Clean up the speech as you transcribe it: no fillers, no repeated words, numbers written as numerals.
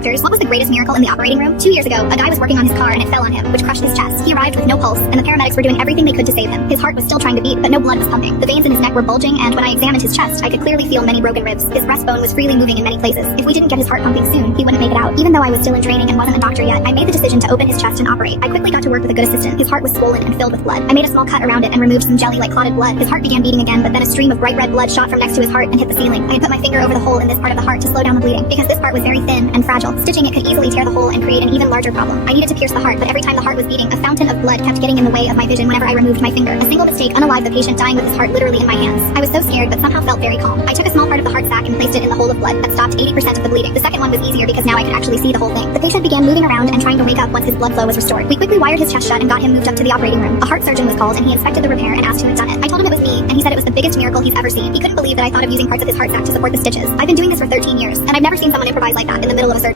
doctors, what was the greatest miracle in the operating room? 2 years ago, a guy was working on his car and it fell on him, which crushed his chest. He arrived with no pulse, and the paramedics were doing everything they could to save him. His heart was still trying to beat, but no blood was pumping. The veins in his neck were bulging, and when I examined his chest, I could clearly feel many broken ribs. His breastbone was freely moving in many places. If we didn't get his heart pumping soon, he wouldn't make it out. Even though I was still in training and wasn't a doctor yet, I made the decision to open his chest and operate. I quickly got to work with a good assistant. His heart was swollen and filled with blood. I made a small cut around it and removed some jelly like clotted blood. His heart began beating again, but then a stream of bright red blood shot from next to his heart and hit the ceiling. I had put my finger over the hole in this part of the heart to slow down the bleeding. Because this part was very thin and fragile, stitching it could easily tear the hole and create an even larger problem. I needed to pierce the heart, but every time the heart was beating, a fountain of blood kept getting in the way of my vision whenever I removed my finger. A single mistake unalived the patient, dying with his heart literally in my hands. I was so scared, but somehow felt very calm. I took a small part of the heart sac and placed it in the hole of blood. That stopped 80% of the bleeding. The second one was easier because now I could actually see the whole thing. The patient began moving around and trying to wake up once his blood flow was restored. We quickly wired his chest shut and got him moved up to the operating room. A heart surgeon was called and he inspected the repair and asked who had done it. I told him it was me, and he said it was the biggest miracle he's ever seen. He couldn't believe that I thought of using parts of his heart sac to support the stitches. I've been doing this for 13 years, and I've never seen someone improvise like that in the middle of a surgery.